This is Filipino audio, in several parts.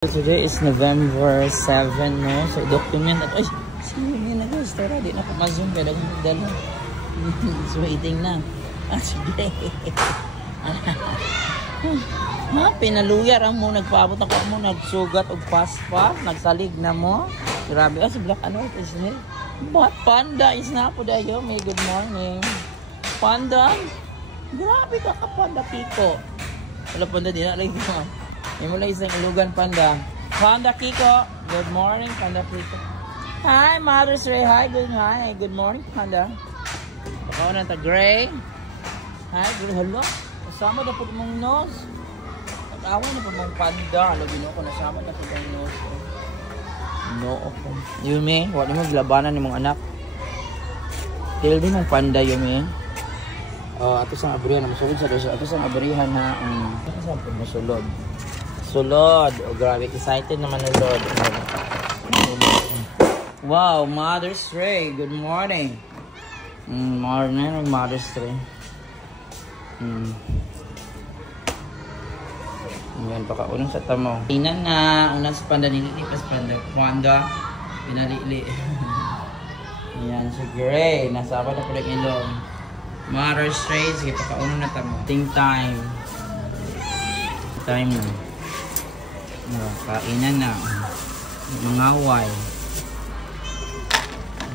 Today is November 7, no? So, document at, ay, sino yun na guys? Tara, di na ko ma-zoom kaya dagang magdala. It's waiting na. Sige. Ha? Pinaluyar ang mo, nagpaabot ako mo, nagsugat og paspa, nagsalig na mo. Grabe, si Black ano, is it? But Panda is na po dayo. May good morning. Panda? Grabe ka ka, Panda Kiko. Wala Panda, di na lang ito. May mula isang ilugan, Panda. Panda Kiko. Good morning, Panda Kiko. Hi, Mother's Day. Hi, good morning, Panda. Bakaw na ta, Gray. Hi, Gray. Hala. Kasama na po mong nose. Nag-awa na po mong Panda. Hala, gino ko. Nasama na po mong nose. No, okay. Yumi, wala mo labanan ni mong anak. Til din mong Panda, Yumi. Ato sang abrihan. Masulod sa dosa. Ato sang abrihan na. Ato sang masulod. Sulod. Oh, grabe. Excited naman ng Lord. Wow, Mother's Day. Good morning. Morning, Mother's Day. Yan, pakaunong sa tamo. Tingnan na. Unang sa Panda nilili. Pas Panda. Pinalili. Yan, si Gray. Nasaba na po lang ilong. Mother's Day. Sige, pakaunong na tamo. Ting time. Time na. Kainan na. Mangaway.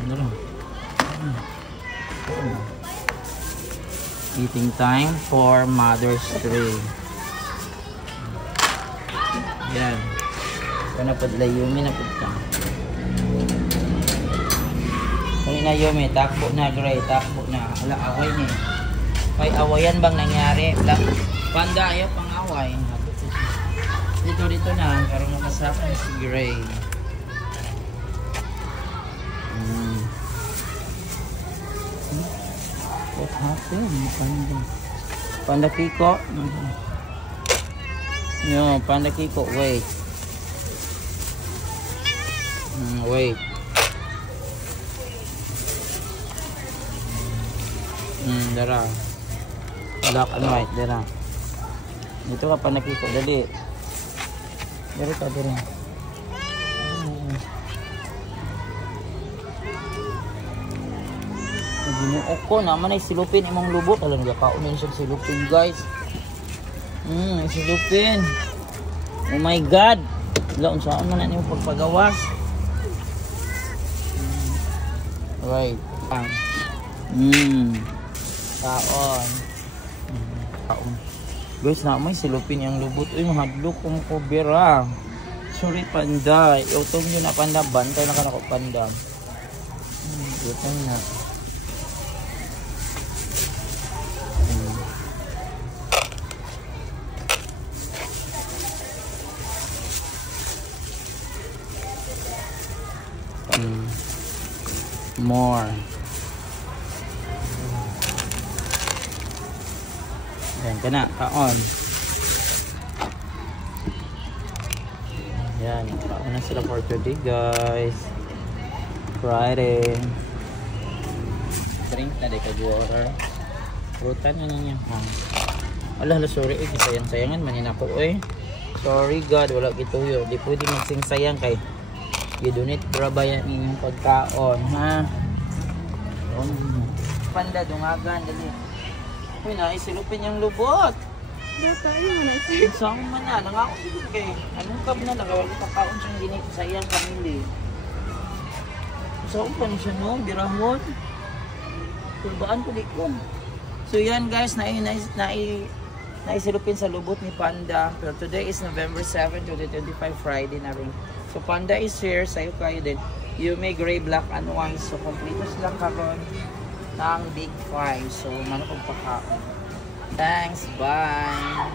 Ano lang? Eating time for Mother's Day. Yan. Ito na po dala Yumi na po ito. Kali na Yumi. Takbo na Gray. Takbo na. Hala, away niya. May awayan bang nangyari? Panda ayaw pang away. Dito na, karong nakasama si Gray. What happened? Panda Kiko? No, Panda Kiko, wait. Wait. Dara. Black and white, dara. Dito ka Panda Kiko, dali. Dari ka, dari. Ginuok ko naman ay silupin imong lubot. Alam nga kaunin siya silupin, guys. Silupin. Oh my God. Laon saan man na nimo pagpagawas. Right. Kaon. Kaon. Guys, na may silupin yung lubot. Uy, mahadlok kong kubera. Sorry, Panda. Iutong nyo na, Panda. Bantay na ka na ko, Panda. Iutong na. More. Yan ka na, kaon. Yan, kaon na sila for today, guys. Friday. Drink na de kag water. Frutan na niya. Ala, sorry, sayang-sayangan manin ako, Sorry God, wala gituyo. Di pwede magsing-sayang kay i-donate brabayan inyong pagkaon, ha? Panda, dungagan, dali. Uy, naisilupin yung lubot. Data, ano man ay Saan man na, nangako siguro kay anong kab na, nagawag kakaon siyang ginito sa iyang kamili. Saan pa niya no, birahon. Kulbaan ko di ko. So yan guys, naisilupin sa lubot ni Panda. Pero today is November 7, 2025, Friday na rin. So Panda is here, sa'yo kayo din. Yumi, Gray, Black, and White. So complete lang karon ng Big 5. So manok pagkakaon. Thanks, bye!